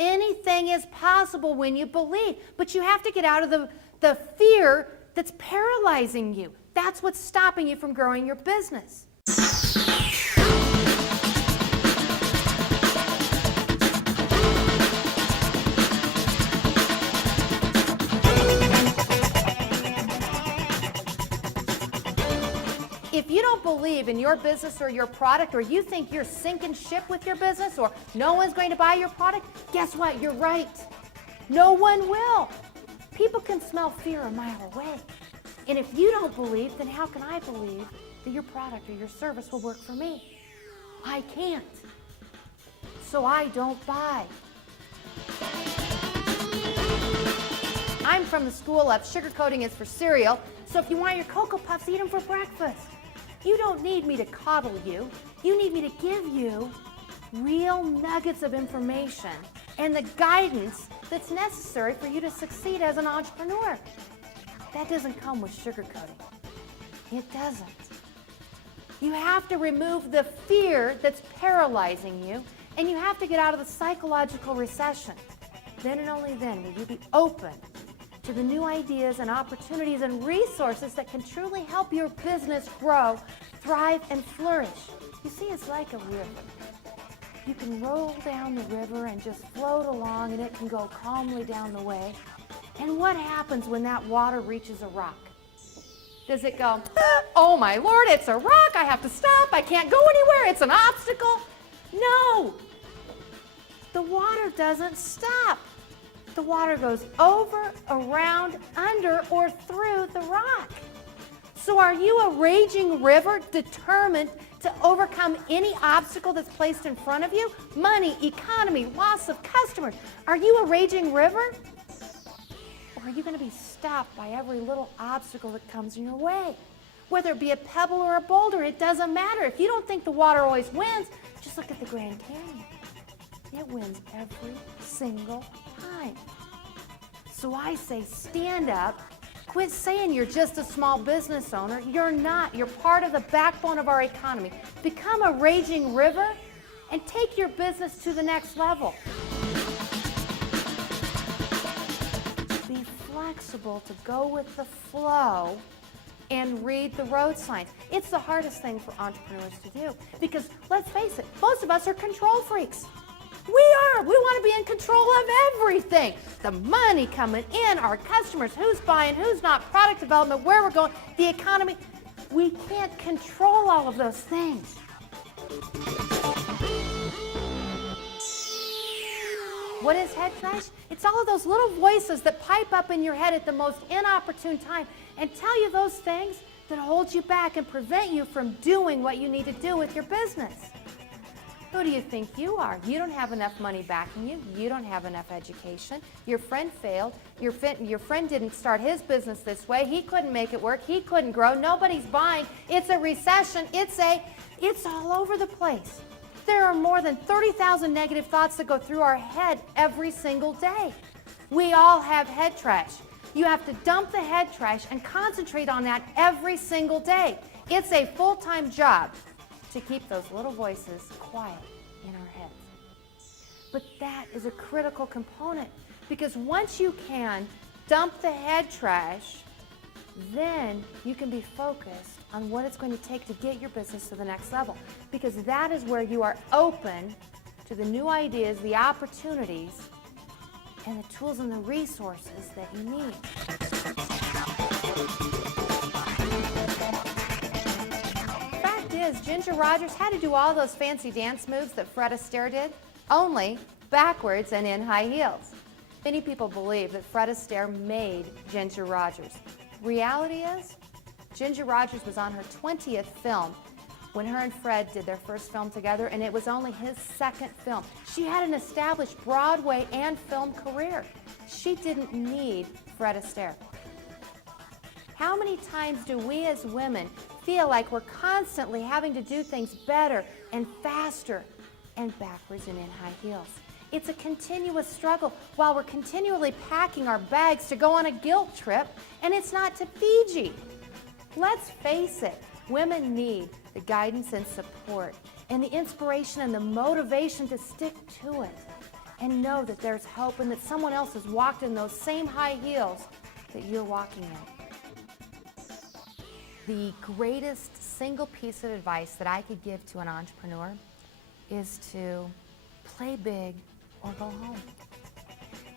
Anything is possible when you believe, but you have to get out of the fear that's paralyzing you. That's what's stopping you from growing your business. If you don't believe in your business or your product, or you think you're sinking ship with your business, or no one's going to buy your product, guess what? You're right. No one will. People can smell fear a mile away. And if you don't believe, then how can I believe that your product or your service will work for me? I can't. So I don't buy. I'm from the school of sugarcoating is for cereal, so if you want your Cocoa Puffs, eat them for breakfast. You don't need me to coddle you. You need me to give you real nuggets of information and the guidance that's necessary for you to succeed as an entrepreneur. That doesn't come with sugarcoating. It doesn't. You have to remove the fear that's paralyzing you, and you have to get out of the psychological recession. Then and only then will you be open to the new ideas and opportunities and resources that can truly help your business grow, thrive, and flourish. You see, it's like a river. You can roll down the river and just float along, and it can go calmly down the way. And what happens when that water reaches a rock? Does it go, oh my Lord, it's a rock, I have to stop, I can't go anywhere, it's an obstacle? No! The water doesn't stop. The water goes over, around, under, or through the rock. So are you a raging river determined to overcome any obstacle that's placed in front of you? Money, economy, loss of customers. Are you a raging river? Or are you going to be stopped by every little obstacle that comes in your way? Whether it be a pebble or a boulder, it doesn't matter. If you don't think the water always wins, just look at the Grand Canyon. It wins every single time. So I say stand up. Quit saying you're just a small business owner. You're not. You're part of the backbone of our economy. Become a raging river and take your business to the next level. Be flexible to go with the flow and read the road signs. It's the hardest thing for entrepreneurs to do because, let's face it, most of us are control freaks. We are. We want to be in control of everything. The money coming in, our customers, who's buying, who's not, product development, where we're going, the economy. We can't control all of those things. What is head trash? It's all of those little voices that pipe up in your head at the most inopportune time and tell you those things that hold you back and prevent you from doing what you need to do with your business. Who do you think you are? You don't have enough money backing you. You don't have enough education. Your friend failed. Your friend didn't start his business this way. He couldn't make it work. He couldn't grow. Nobody's buying. It's a recession. It's all over the place. There are more than 30,000 negative thoughts that go through our head every single day. We all have head trash. You have to dump the head trash and concentrate on that every single day. It's a full-time job to keep those little voices quiet in our heads. But that is a critical component because once you can dump the head trash, then you can be focused on what it's going to take to get your business to the next level because that is where you are open to the new ideas, the opportunities, and the tools and the resources that you need. Ginger Rogers had to do all those fancy dance moves that Fred Astaire did, only backwards and in high heels. Many people believe that Fred Astaire made Ginger Rogers. Reality is, Ginger Rogers was on her 20th film when her and Fred did their first film together, and it was only his second film. She had an established Broadway and film career. She didn't need Fred Astaire. How many times do we as women feel like we're constantly having to do things better and faster and backwards and in high heels? It's a continuous struggle while we're continually packing our bags to go on a guilt trip, and it's not to Fiji. Let's face it, women need the guidance and support and the inspiration and the motivation to stick to it. and know that there's hope and that someone else has walked in those same high heels that you're walking in. The greatest single piece of advice that I could give to an entrepreneur is to play big or go home.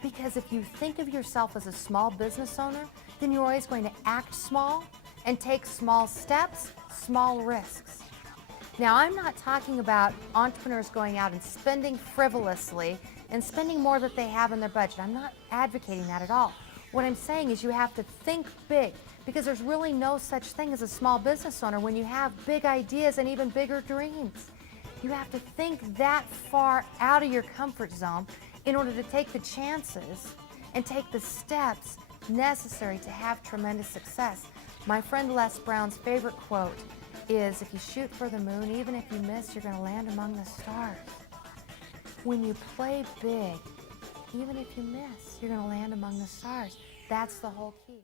Because if you think of yourself as a small business owner, then you're always going to act small and take small steps, small risks. Now, I'm not talking about entrepreneurs going out and spending frivolously and spending more than they have in their budget. I'm not advocating that at all. What I'm saying is you have to think big, because there's really no such thing as a small business owner when you have big ideas and even bigger dreams. You have to think that far out of your comfort zone in order to take the chances and take the steps necessary to have tremendous success. My friend Les Brown's favorite quote is, if you shoot for the moon, even if you miss, you're going to land among the stars. When you play big, even if you miss, you're going to land among the stars. That's the whole key.